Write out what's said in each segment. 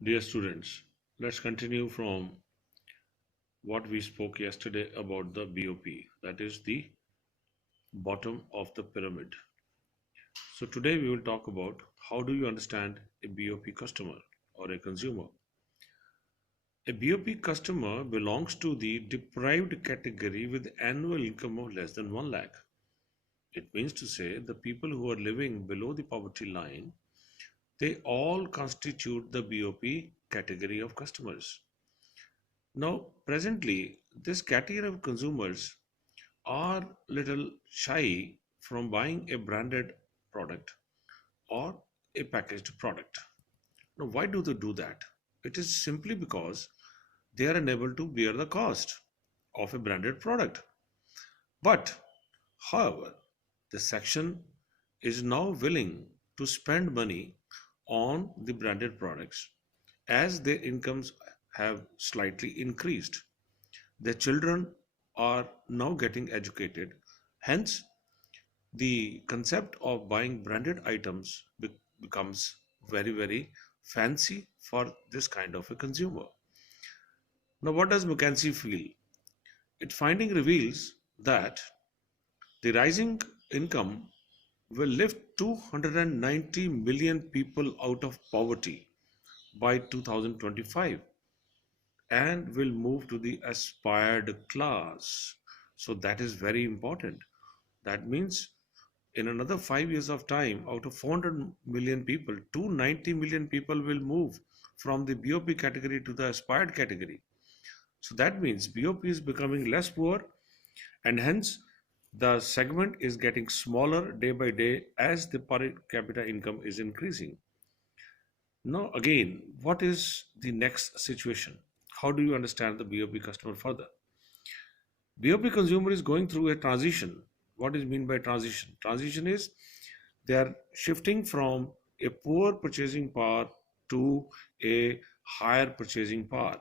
Dear students, let's continue from what we spoke yesterday about the BOP, that is the bottom of the pyramid. So today we will talk about how do you understand a BOP customer or a consumer. A BOP customer belongs to the deprived category with annual income of less than 1 lakh. It means to say the people who are living below the poverty line, they all constitute the BOP category of customers. Now, presently, this category of consumers are little shy from buying a branded product or a packaged product. Now, why do they do that? It is simply because they are unable to bear the cost of a branded product. But, however, the section is now willing to spend money on the branded products as their incomes have slightly increased. Their children are now getting educated. Hence, the concept of buying branded items becomes very, very fancy for this kind of a consumer. Now, what does McKinsey feel? Its finding reveals that the rising income will lift 290 million people out of poverty by 2025 and will move to the aspired class. So that is very important. That means in another 5 years of time, out of 400 million people, 290 million people will move from the BOP category to the aspired category. So that means BOP is becoming less poor, and hence the segment is getting smaller day by day as the per capita income is increasing. Now, again, what is the next situation? How do you understand the BOP customer further? BOP consumer is going through a transition. What is mean by transition? Transition is they are shifting from a poor purchasing power to a higher purchasing power.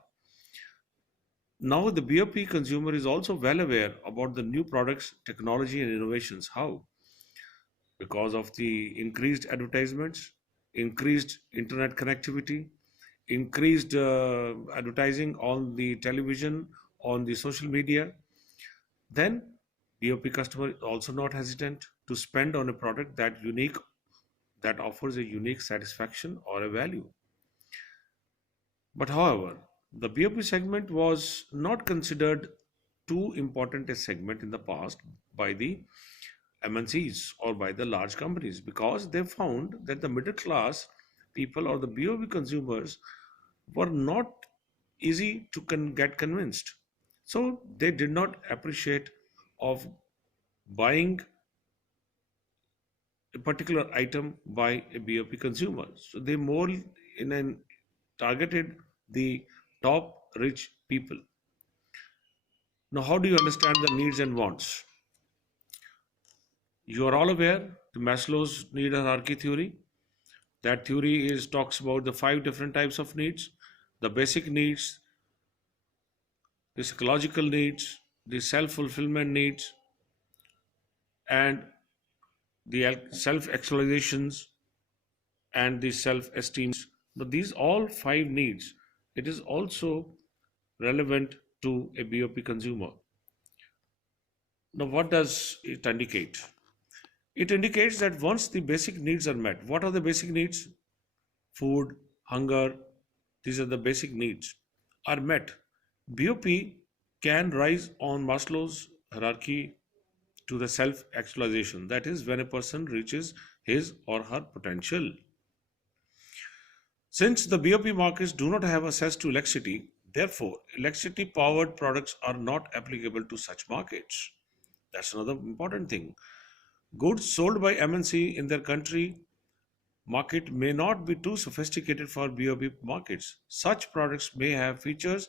Now, the BOP consumer is also well aware about the new products, technology, and innovations. How? Because of the increased advertisements, increased internet connectivity, increased advertising on the television, on the social media, then BOP customer is also not hesitant to spend on a product that offers a unique satisfaction or a value. But however, the BOP segment was not considered too important a segment in the past by the MNCs or by the large companies because they found that the middle class people or the BOP consumers were not easy to get convinced. So they did not appreciate of buying a particular item by a BOP consumer. So they more in an targeted the top rich people. Now, how do you understand the needs and wants? You are all aware the Maslow's need hierarchy theory. That theory is talks about the five different types of needs: the basic needs, the psychological needs, the self-fulfillment needs, and the self-actualizations and the self-esteem. But these all five needs, it is also relevant to a BOP consumer. Now, what does it indicate? It indicates that once the basic needs are met, what are the basic needs? Food, hunger, these are the basic needs, are met. BOP can rise on Maslow's hierarchy to the self actualization. That is, when a person reaches his or her potential. Since the BOP markets do not have access to electricity, therefore, electricity powered products are not applicable to such markets. That's another important thing. Goods sold by MNC in their country market may not be too sophisticated for BOP markets. Such products may have features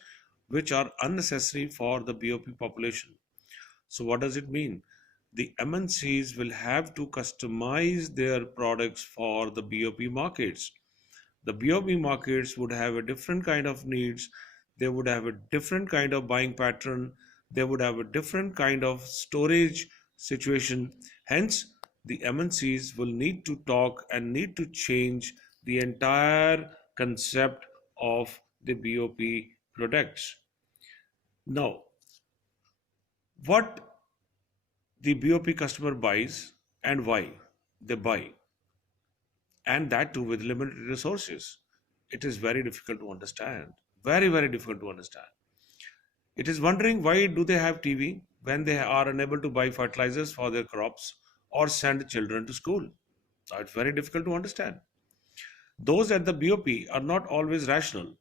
which are unnecessary for the BOP population. So, what does it mean? The MNCs will have to customize their products for the BOP markets. The BOP markets would have a different kind of needs, they would have a different kind of buying pattern, they would have a different kind of storage situation. Hence, the MNCs will need to talk and need to change the entire concept of the BOP products. Now, what the BOP customer buys and why they buy, and that too with limited resources. It is very difficult to understand. Very, very difficult to understand. It is wondering why do they have TV when they are unable to buy fertilizers for their crops or send children to school. It's very difficult to understand. Those at the BOP are not always rational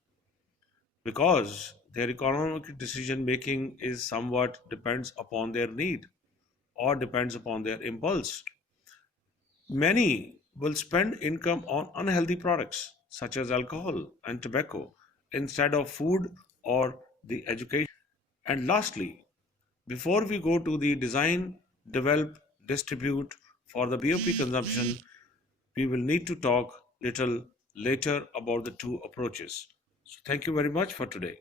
because their economic decision making is somewhat depends upon their need or depends upon their impulse. Many will spend income on unhealthy products such as alcohol and tobacco instead of food or the education. And lastly, before we go to the design, develop, distribute for the BOP consumption, we will need to talk little later about the two approaches. So thank you very much for today.